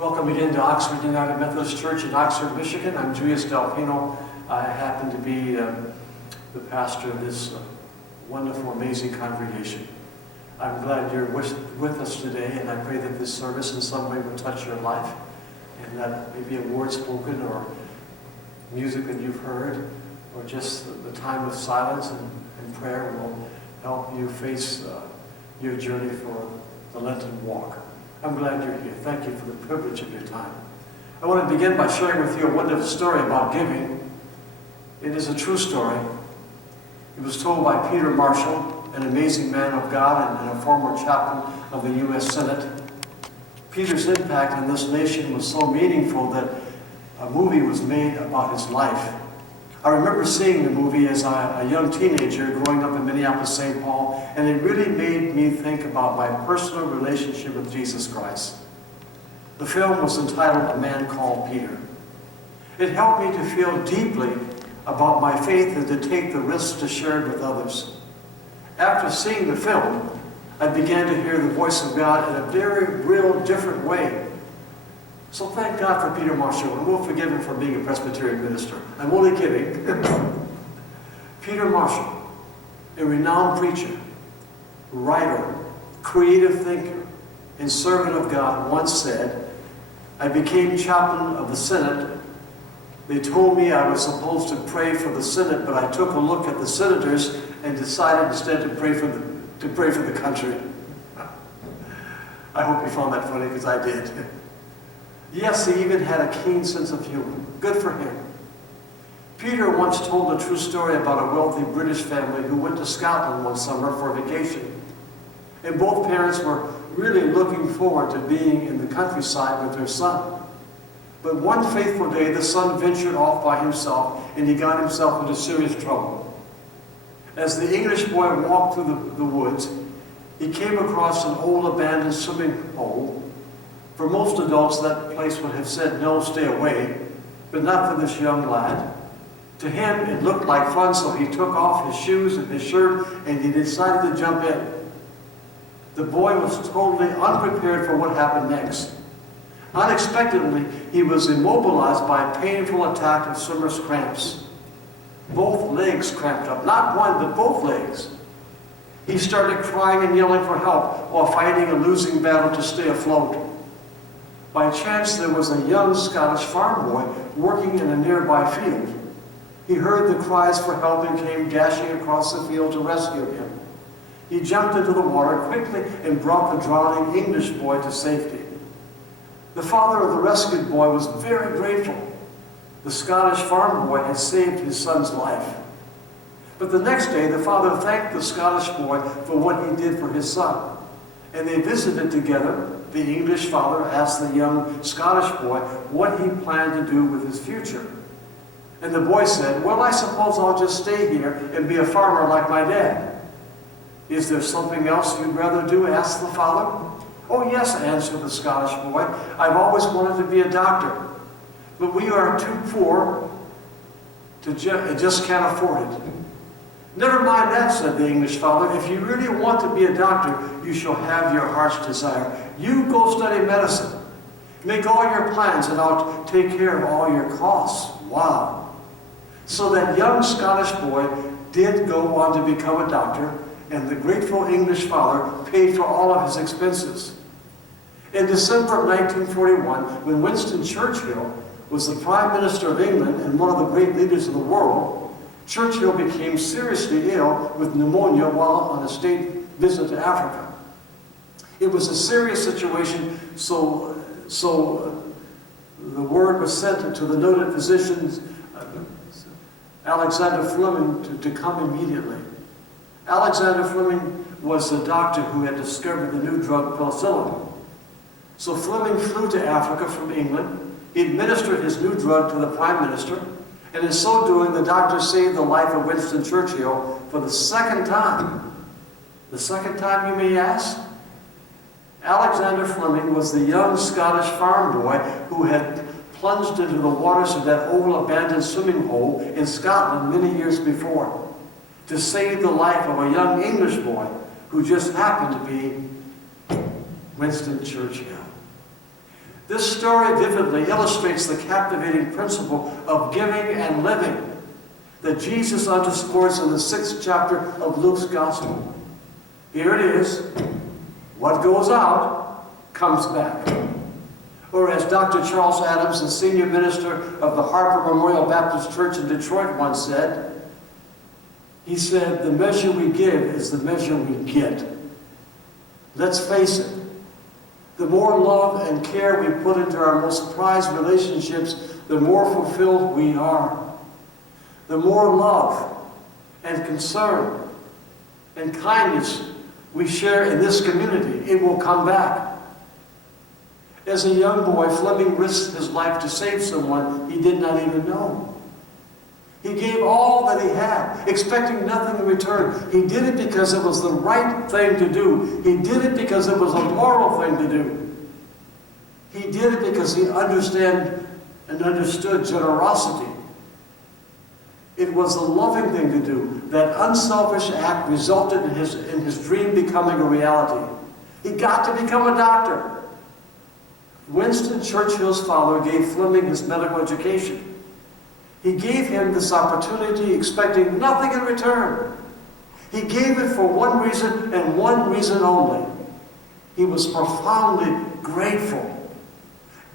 Welcome again to Oxford United Methodist Church in Oxford, Michigan. I'm Julius Delpino. I happen to be the pastor of this wonderful, amazing congregation. I'm glad you're with us today, and I pray that this service in some way will touch your life, and that maybe a word spoken or music that you've heard, or just the time of silence and prayer will help you face your journey for the Lenten walk. I'm glad you're here. Thank you for the privilege of your time. I want to begin by sharing with you a wonderful story about giving. It is a true story. It was told by Peter Marshall, an amazing man of God and a former chaplain of the U.S. Senate. Peter's impact on this nation was so meaningful that a movie was made about his life. I remember seeing the movie as a young teenager growing up in Minneapolis, St. Paul, and it really made me think about my personal relationship with Jesus Christ. The film was entitled A Man Called Peter. It helped me to feel deeply about my faith and to take the risk to share it with others. After seeing the film, I began to hear the voice of God in a very real, different way. So thank God for Peter Marshall, and we'll forgive him for being a Presbyterian minister. I'm only kidding. Peter Marshall, a renowned preacher, writer, creative thinker, and servant of God, once said, "I became chaplain of the Senate. They told me I was supposed to pray for the Senate, but I took a look at the senators and decided instead to pray for the country." I hope you found that funny, because I did. Yes, he even had a keen sense of humor. Good for him. Peter once told a true story about a wealthy British family who went to Scotland one summer for a vacation. And both parents were really looking forward to being in the countryside with their son. But one fateful day, the son ventured off by himself, and he got himself into serious trouble. As the English boy walked through the woods, he came across an old abandoned swimming hole. For most adults, that place would have said, "No, stay away," but not for this young lad. To him, it looked like fun, so he took off his shoes and his shirt, and he decided to jump in. The boy was totally unprepared for what happened next. Unexpectedly, he was immobilized by a painful attack of swimmer's cramps. Both legs cramped up, not one, but both legs. He started crying and yelling for help while fighting a losing battle to stay afloat. By chance, there was a young Scottish farm boy working in a nearby field. He heard the cries for help and came dashing across the field to rescue him. He jumped into the water quickly and brought the drowning English boy to safety. The father of the rescued boy was very grateful. The Scottish farm boy had saved his son's life. But the next day, the father thanked the Scottish boy for what he did for his son. And they visited together. The English father asked the young Scottish boy what he planned to do with his future. And the boy said, "Well, I suppose I'll just stay here and be a farmer like my dad." "Is there something else you'd rather do?" asked the father. "Oh, yes," answered the Scottish boy. "I've always wanted to be a doctor. But we are too poor to just can't afford it." "Never mind that," said the English father. "If you really want to be a doctor, you shall have your heart's desire. You go study medicine. Make all your plans, and I'll take care of all your costs." Wow. So that young Scottish boy did go on to become a doctor, and the grateful English father paid for all of his expenses. In December of 1941, when Winston Churchill was the Prime Minister of England and one of the great leaders of the world, Churchill became seriously ill with pneumonia while on a state visit to Africa. It was a serious situation, so the word was sent to the noted physician Alexander Fleming to come immediately. Alexander Fleming was the doctor who had discovered the new drug penicillin. So Fleming flew to Africa from England. He administered his new drug to the Prime Minister, and in so doing, the doctor saved the life of Winston Churchill for the second time. The second time, you may ask? Alexander Fleming was the young Scottish farm boy who had plunged into the waters of that old abandoned swimming hole in Scotland many years before to save the life of a young English boy who just happened to be Winston Churchill. This story vividly illustrates the captivating principle of giving and living that Jesus underscores in the 6th chapter of Luke's Gospel. Here it is. What goes out comes back. Or as Dr. Charles Adams, the senior minister of the Harper Memorial Baptist Church in Detroit once said, he said, the measure we give is the measure we get. Let's face it. The more love and care we put into our most prized relationships, the more fulfilled we are. The more love and concern and kindness we share in this community, it will come back. As a young boy, Fleming risked his life to save someone he did not even know. He gave all that he had, expecting nothing in return. He did it because it was the right thing to do. He did it because it was a moral thing to do. He did it because he understood generosity. It was a loving thing to do. That unselfish act resulted in his dream becoming a reality. He got to become a doctor. Winston Churchill's father gave Fleming his medical education. He gave him this opportunity expecting nothing in return. He gave it for one reason and one reason only. He was profoundly grateful.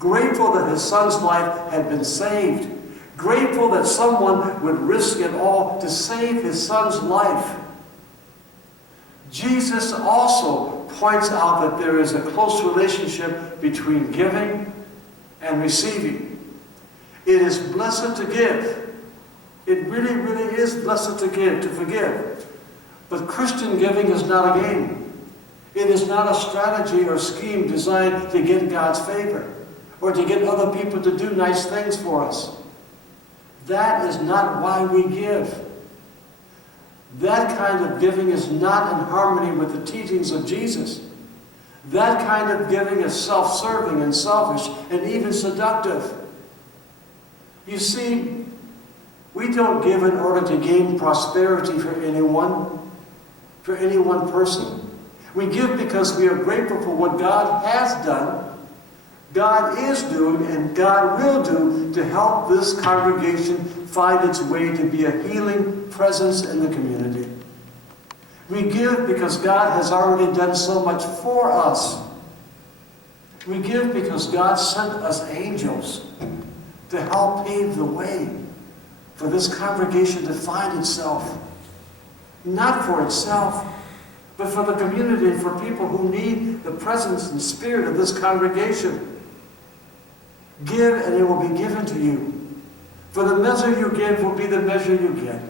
Grateful that his son's life had been saved. Grateful that someone would risk it all to save his son's life. Jesus also points out that there is a close relationship between giving and receiving. It is blessed to give. It really, really is blessed to give, to forgive. But Christian giving is not a game. It is not a strategy or scheme designed to get God's favor or to get other people to do nice things for us. That is not why we give. That kind of giving is not in harmony with the teachings of Jesus. That kind of giving is self-serving and selfish and even seductive. You see, we don't give in order to gain prosperity for any one person. We give because we are grateful for what God has done, God is doing, and God will do to help this congregation find its way to be a healing presence in the community. We give because God has already done so much for us. We give because God sent us angels to help pave the way for this congregation to find itself. Not for itself, but for the community and for people who need the presence and spirit of this congregation. Give and it will be given to you. For the measure you give will be the measure you get.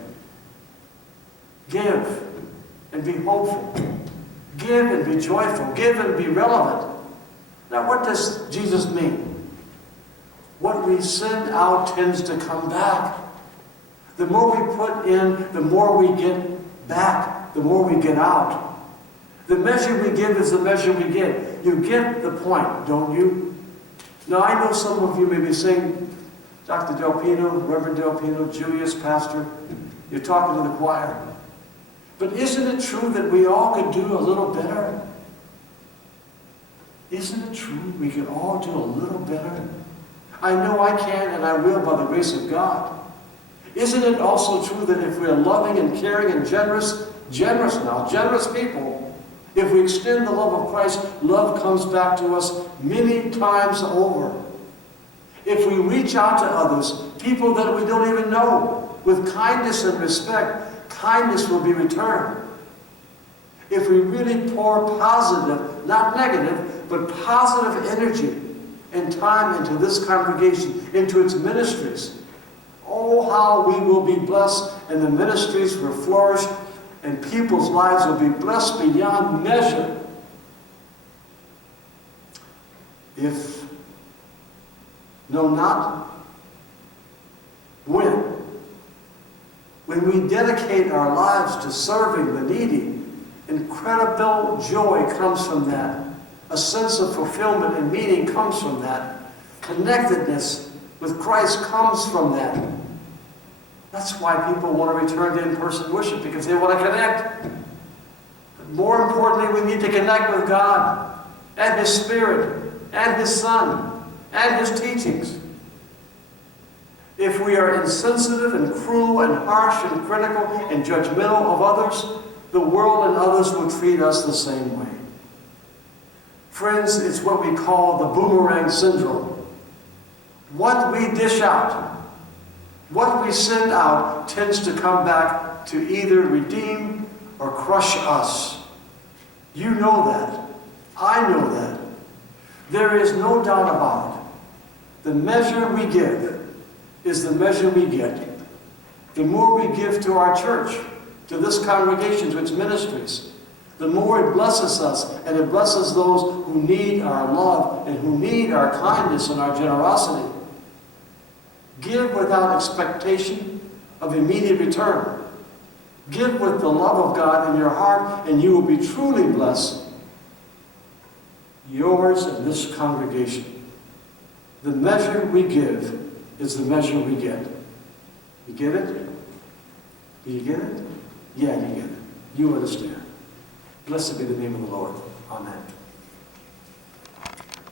Give and be hopeful. Give and be joyful. Give and be relevant. Now what does Jesus mean? What we send out tends to come back. The more we put in, the more we get back, the more we get out. The measure we give is the measure we get. You get the point, don't you? Now I know some of you may be saying, Dr. Del Pino, Reverend Del Pino, Julius, Pastor, you're talking to the choir. But isn't it true that we all could do a little better? Isn't it true we could all do a little better? I know I can and I will by the grace of God. Isn't it also true that if we are loving and caring and generous people, if we extend the love of Christ, love comes back to us many times over. If we reach out to others, people that we don't even know, with kindness and respect, kindness will be returned. If we really pour positive, not negative, but positive energy and time into this congregation, into its ministries, oh, how we will be blessed, and the ministries will flourish, and people's lives will be blessed beyond measure. If, no, not when. When we dedicate our lives to serving the needy, incredible joy comes from that. A sense of fulfillment and meaning comes from that. Connectedness with Christ comes from that. That's why people want to return to in-person worship, because they want to connect. But more importantly, we need to connect with God and His Spirit and His Son and his teachings. If we are insensitive and cruel and harsh and critical and judgmental of others, the world and others will treat us the same way. Friends, it's what we call the boomerang syndrome. What we dish out, what we send out, tends to come back to either redeem or crush us. You know that. I know that. There is no doubt about it. The measure we give is the measure we get. The more we give to our church, to this congregation, to its ministries, the more it blesses us, and it blesses those who need our love and who need our kindness and our generosity. Give without expectation of immediate return. Give with the love of God in your heart, and you will be truly blessed. Yours and this congregation. The measure we give is the measure we get. You get it? Do you get it? Yeah, you get it. You understand. Blessed be the name of the Lord. Amen.